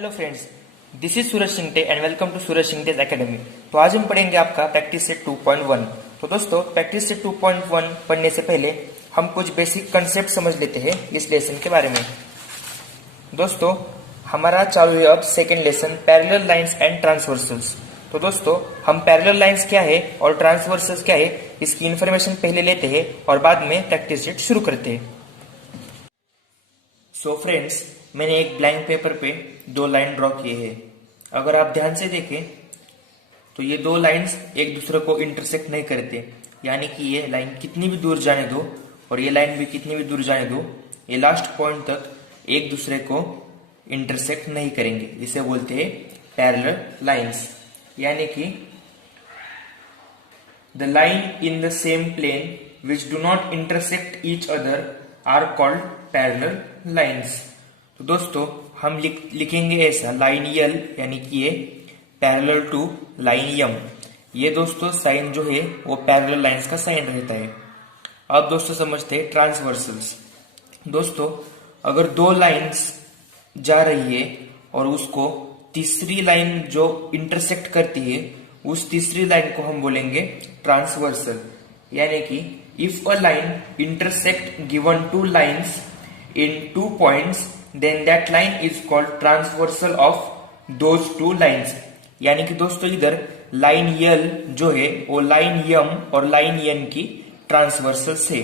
Hello friends, this is Suraj Singte and welcome to Suraj Singte's academy. तो आज हम पढ़ेंगे आपका प्रैक्टिस सेट 2.1। तो दोस्तों, प्रैक्टिस सेट 2.1 पढ़ने से पहले हम कुछ बेसिक कंसेप्ट समझ लेते हैं इस लेसन के बारे में। दोस्तों, हमारा चालू है अब second lesson, parallel lines and transversals. तो दोस्तों, हम पैरेलल लाइंस क्या है और ट्रांसवर्सल्स क्या है इसकी इन्फॉर्मेशन पहले लेते हैं और बाद में प्रैक्टिस सेट शुरू करते हैं। सो फ्रेंड्स, मैंने एक ब्लैंक पेपर पे दो लाइन ड्रॉ किए हैं। अगर आप ध्यान से देखें तो ये दो लाइंस एक दूसरे को इंटरसेक्ट नहीं करते, यानी कि ये लाइन कितनी भी दूर जाने दो और ये लाइन भी कितनी भी दूर जाने दो, ये लास्ट पॉइंट तक एक दूसरे को इंटरसेक्ट नहीं करेंगे। इसे बोलते हैं पैरेलल लाइंस, यानी कि the line in the same plane which do not intersect each other are called parallel lines. तो दोस्तों, हम लिखेंगे ऐसा, लाइन यल यानी कि ये पैरेलल टू लाइन यम। ये दोस्तों साइन जो है वो पैरेलल लाइंस का साइन रहता है। अब दोस्तों समझते हैं ट्रांसवर्सल्स। दोस्तों, अगर दो लाइंस जा रही है और उसको तीसरी लाइन जो इंटरसेक्ट करती है, उस तीसरी लाइन को हम बोलेंगे ट्रांसवर्सल। यानी कि if a line intersect given two lines in 2 points, then that line is called transversal of those two lines। यानी कि दोस्तों इधर लाइन यल जो है वो लाइन यम और लाइन यन की ट्रांसवर्सल है।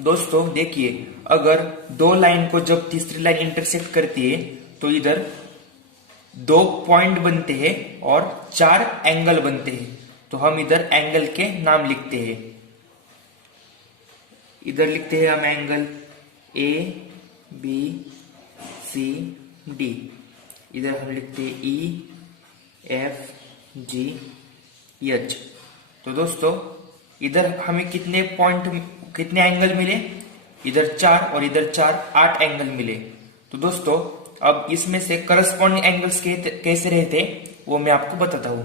दोस्तों देखिए, अगर दो लाइन को जब तीसरी लाइन इंटरसेक्ट करती है तो इधर दो पॉइंट बनते हैं और चार एंगल बनते हैं। तो हम इधर एंगल के नाम लिखते हैं। इधर लिखते हैं हम angle A B C D, इधर हम लिखते हैं ई एफ जी एच। तो दोस्तों इधर हमें कितने कितने एंगल मिले? इधर चार और इधर चार, 8 एंगल मिले। तो दोस्तों अब इसमें से करस्पॉन्डिंग एंगल्स कैसे रहते वो मैं आपको बताता हूं।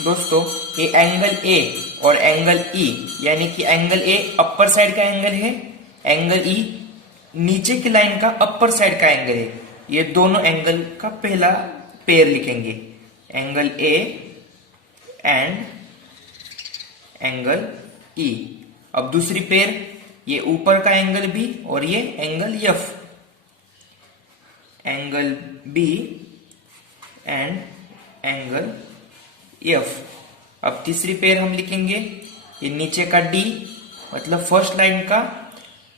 दोस्तों, ये एंगल ए और एंगल ई, यानी कि एंगल ए अपर साइड का एंगल है, एंगल ई नीचे की लाइन का अपर साइड का एंगल है। ये दोनों एंगल का पहला पेयर लिखेंगे, angle A and angle E. अब दूसरी पेयर, ये ऊपर का एंगल बी और ये angle F, angle B and angle F. अब तीसरी पेयर हम लिखेंगे, ये नीचे का डी मतलब फर्स्ट लाइन का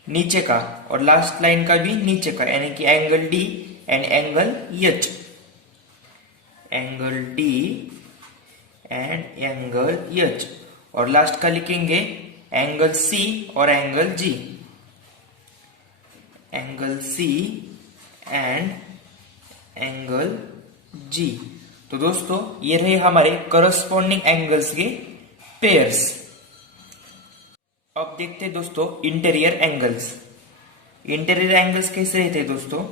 नीचे का और लास्ट लाइन का भी नीचे का, यानी कि angle D and angle H, angle D and angle H. और लास्ट का लिखेंगे एंगल सी और angle G, angle C and angle G. तो दोस्तों ये रहे हमारे करस्पॉन्डिंग एंगल्स के पेयर्स। अब देखते हैं दोस्तों इंटीरियर एंगल्स। इंटीरियर एंगल्स कैसे रहते हैं दोस्तों?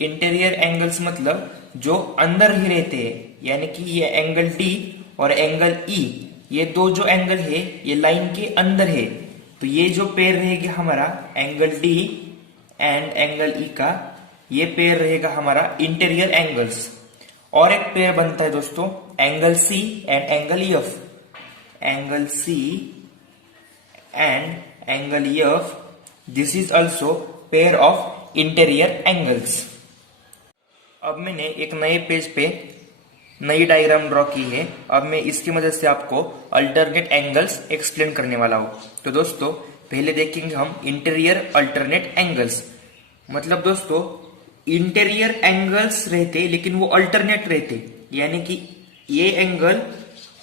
इंटीरियर एंगल्स मतलब जो अंदर ही रहते हैं, यानी कि ये एंगल डी और एंगल ई, ये दो जो एंगल है ये लाइन के अंदर है। तो ये जो पेयर रहेगा हमारा angle D and angle E का, ये पेयर रहेगा हमारा इंटीरियर एंगल्स। और एक पेयर बनता है दोस्तों angle C and angle F, angle C and angle F, this is also pair of interior angles. अब मैंने एक नए पेज पे नई डायग्राम ड्रॉ की है। अब मैं इसकी मदद से आपको अल्टरनेट एंगल्स एक्सप्लेन करने वाला हूं। तो दोस्तों पहले देखेंगे हम इंटीरियर अल्टरनेट एंगल्स। मतलब दोस्तों इंटीरियर एंगल्स रहते लेकिन वो अल्टरनेट रहते, यानी कि ये एंगल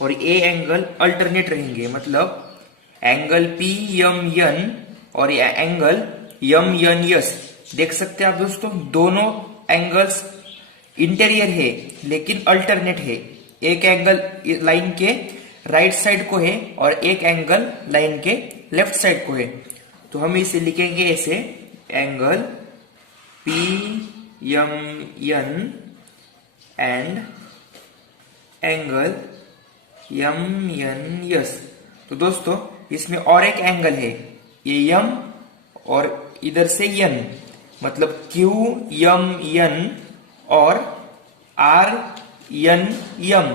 और ये एंगल अल्टरनेट रहेंगे। मतलब एंगल पी यम यन और ये एंगल यम यन यस, देख सकते हैं आप दोस्तों, दोनों एंगल्स इंटीरियर है लेकिन अल्टरनेट है। एक एंगल लाइन के राइट साइड को है और एक एंगल लाइन के लेफ्ट साइड को है। तो हम इसे लिखेंगे ऐसे, angle P M N and angle M N S. तो दोस्तों इसमें और एक एंगल है, ये एम और इधर से एन, मतलब क्यू एम एन और आर एन एम।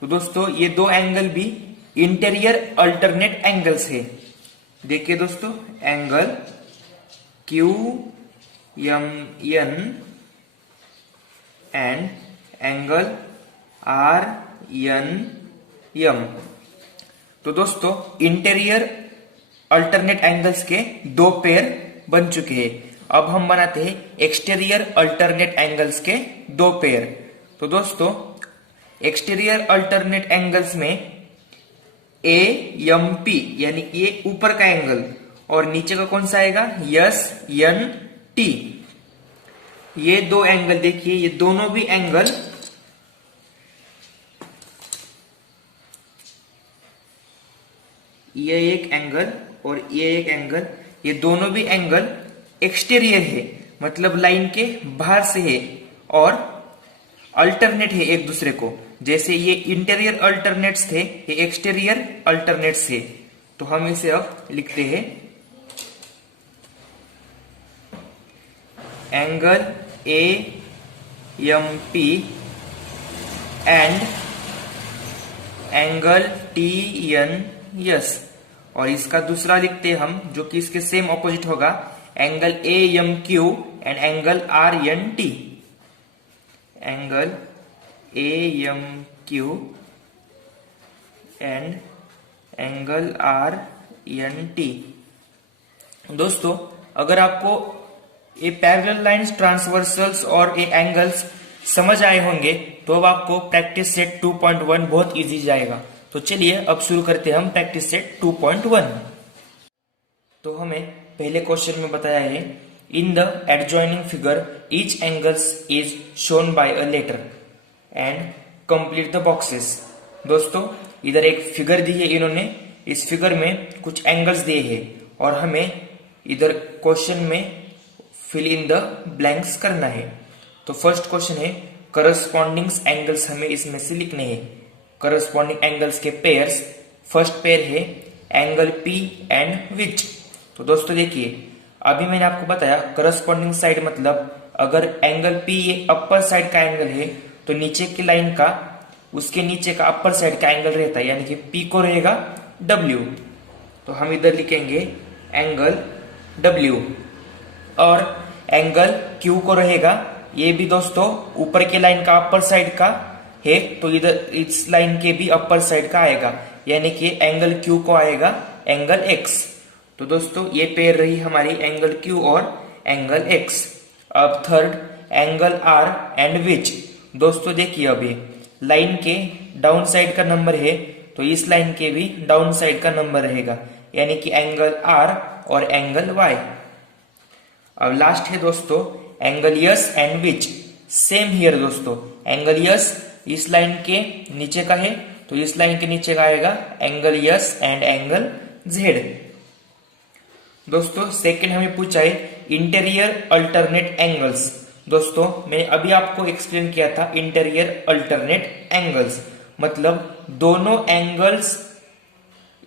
तो दोस्तों ये दो एंगल भी इंटीरियर अल्टरनेट एंगल्स है। देखिए दोस्तों, angle Q M N and angle R N M. तो दोस्तों इंटीरियर अल्टरनेट एंगल्स के दो पेयर बन चुके हैं। अब हम बनाते हैं एक्सटीरियर अल्टरनेट एंगल्स के दो पेयर। तो दोस्तों एक्सटीरियर अल्टरनेट एंगल्स में ए एम पी यानी ये ऊपर का एंगल और नीचे का कौन सा आएगा, एस एन टी। ये दो एंगल देखिए, ये दोनों भी एंगल ये एक एंगल और ये एक एंगल, ये दोनों भी एंगल एक्सटीरियर है, मतलब लाइन के बाहर से है और अल्टरनेट है एक दूसरे को। जैसे ये इंटीरियर अल्टरनेट्स थे, ये एक्सटीरियर अल्टरनेट्स थे। तो हम इसे अब लिखते हैं angle A M P and angle T N S. और इसका दूसरा लिखते हैं हम, जो कि इसके सेम ऑपोजिट होगा, angle A M Q and angle R N T. Angle A M Q and angle R N T. दोस्तों अगर आपको ये पैरेलल लाइंस, ट्रांसवर्सल्स और ये एंगल्स समझ आए होंगे तो अब आपको प्रैक्टिस सेट 2.1 बहुत इजी जाएगा। तो चलिए अब शुरू करते हैं हम प्रैक्टिस सेट 2.1। तो हमें पहले क्वेश्चन में बताया है, in the adjoining figure each angles is shown by a letter and complete the boxes. दोस्तों इधर एक फिगर दी है इन्होंने, इस फिगर में कुछ एंगल्स दिए हैं और हमें इधर क्वेश्चन में फिल इन द ब्लैंक्स करना है। तो फर्स्ट क्वेश्चन है, करस्पॉन्डिंग एंगल्स हमें इसमें से लिखने हैं। करस्पॉन्डिंग एंगल्स के पेयर्स, फर्स्ट पेयर है एंगल पी एंड विच। तो दोस्तों देखिए, अभी मैंने आपको बताया करस्पॉन्डिंग साइड मतलब अगर एंगल पी ये अपर साइड का एंगल है तो नीचे की लाइन का उसके नीचे का अपर साइड का एंगल रहता है, यानी कि पी को रहेगा डब्ल्यू। तो हम इधर लिखेंगे एंगल डब्ल्यू और एंगल क्यू को रहेगा, ये भी दोस्तों ऊपर के लाइन का अपर साइड का है तो इधर इस लाइन के भी अपर साइड का आएगा, यानी कि एंगल क्यू को आएगा एंगल एक्स। तो दोस्तों ये पेयर रही हमारी एंगल क्यू और एंगल एक्स। अब third angle R and which. दोस्तों देखिए अभी लाइन के डाउन साइड का नंबर है तो इस लाइन के भी डाउन साइड का नंबर रहेगा, यानी कि एंगल आर और एंगल वाई। अब लास्ट है दोस्तों angle yes and which. Same here दोस्तों, एंगल यस इस लाइन के नीचे का है तो इस लाइन के नीचे का आएगा angle yes and angle Z. दोस्तों सेकंड हमें पूछा है इंटीरियर अल्टरनेट एंगल्स। दोस्तों मैंने अभी आपको एक्सप्लेन किया था इंटीरियर अल्टरनेट एंगल्स मतलब दोनों एंगल्स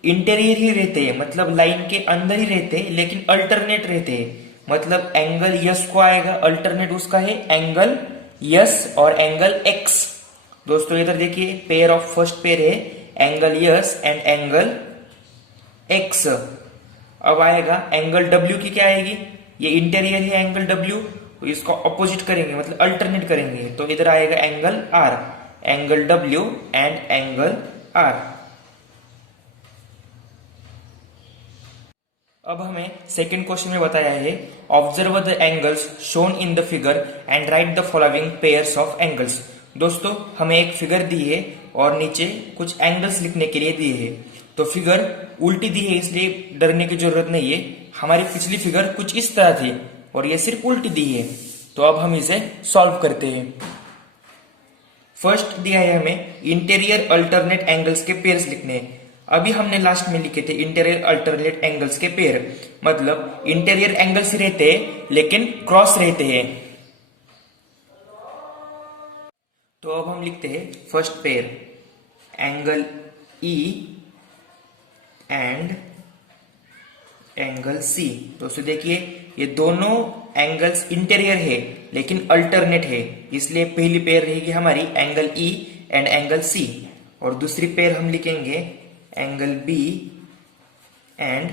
इंटीरियर ही रहते हैं, मतलब लाइन के अंदर ही रहते हैं लेकिन अल्टरनेट रहते हैं। मतलब एंगल यस को आएगा, अल्टरनेट उसका है एंगल यस और एंगल एक्स। दोस्तों इधर देखिए पेयर ऑफ फर्स्ट पेयर है angle yes and angle X. अब आएगा एंगल डब्ल्यू की क्या आएगी, ये इंटीरियर है एंगल डब्ल्यू तो इसको अपोजिट करेंगे मतलब अल्टरनेट करेंगे तो इधर आएगा angle R, angle W and angle R. अब हमें सेकंड क्वेश्चन में बताया है observe the angles shown in the figure and write the following pairs of angles. दोस्तों हमें एक फिगर दी है और नीचे कुछ एंगल्स लिखने के लिए दिए है। तो फिगर उल्टी दी है इसलिए डरने की जरूरत नहीं है, हमारी पिछली फिगर कुछ इस तरह थी और ये सिर्फ उल्टी दी है। तो अब हम इसे सॉल्व करते हैं। फर्स्ट दिया है हमें इंटीरियर अल्टरनेट एंगल्स के पेयर्स लिखने हैं। अभी हमने लास्ट में लिखे थे इंटीरियर अल्टरनेट एंगल्स के पेयर, मतलब इंटीरियर एंगल्स रहते हैं लेकिन क्रॉस रहते हैं। तो अब हम लिखते हैं first pair angle E and angle C. दोस्तों देखिए ये दोनों एंगल्स इंटीरियर है लेकिन अल्टरनेट है, इसलिए पहली पेयर रहेगी हमारी angle E and angle C, और दूसरी पेयर हम लिखेंगे angle B and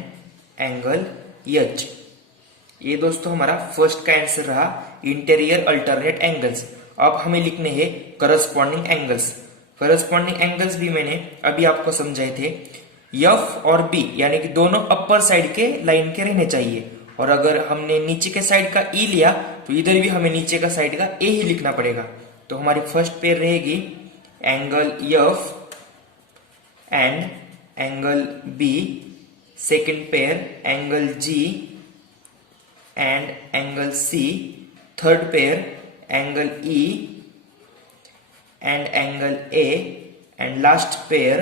angle H. ये दोस्तों हमारा फर्स्ट का आंसर रहा इंटीरियर अल्टरनेट एंगल्स। अब हमें लिखने हैं करस्पॉन्डिंग एंगल्स। करस्पॉन्डिंग एंगल्स भी मैंने अभी आपको समझाए थे। एफ और बी यानी कि दोनों अपर साइड के लाइन के रहने चाहिए, और अगर हमने नीचे के साइड का ई लिया तो इधर भी हमें नीचे का साइड का ए ही लिखना पड़ेगा। तो हमारी फर्स्ट पेयर रहेगी angle F and angle B, second pair angle G and angle C, third pair angle E and angle A, and last pair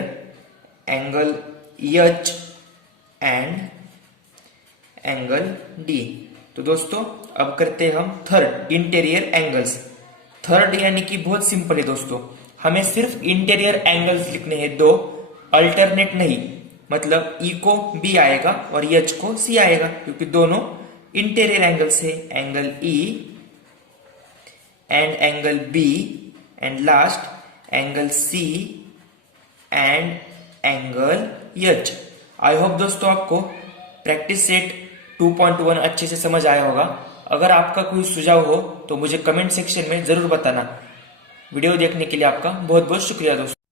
angle H and angle D. तो दोस्तों अब करते हैं हम थर्ड इंटीरियर एंगल्स। थर्ड यानी कि बहुत simple है दोस्तों, हमें सिर्फ इंटीरियर एंगल्स लिखने हैं दो, अल्टरनेट नहीं, मतलब ई को बी आएगा और एच को सी आएगा क्योंकि दोनों इंटीरियर एंगल्स है। Angle E and angle B and last angle C and angle H. I hope दोस्तों आपको प्रैक्टिस सेट 2.1 अच्छे से समझ आया होगा। अगर आपका कोई सुझाव हो तो मुझे कमेंट सेक्शन में जरूर बताना। वीडियो देखने के लिए आपका बहुत बहुत शुक्रिया दोस्तों।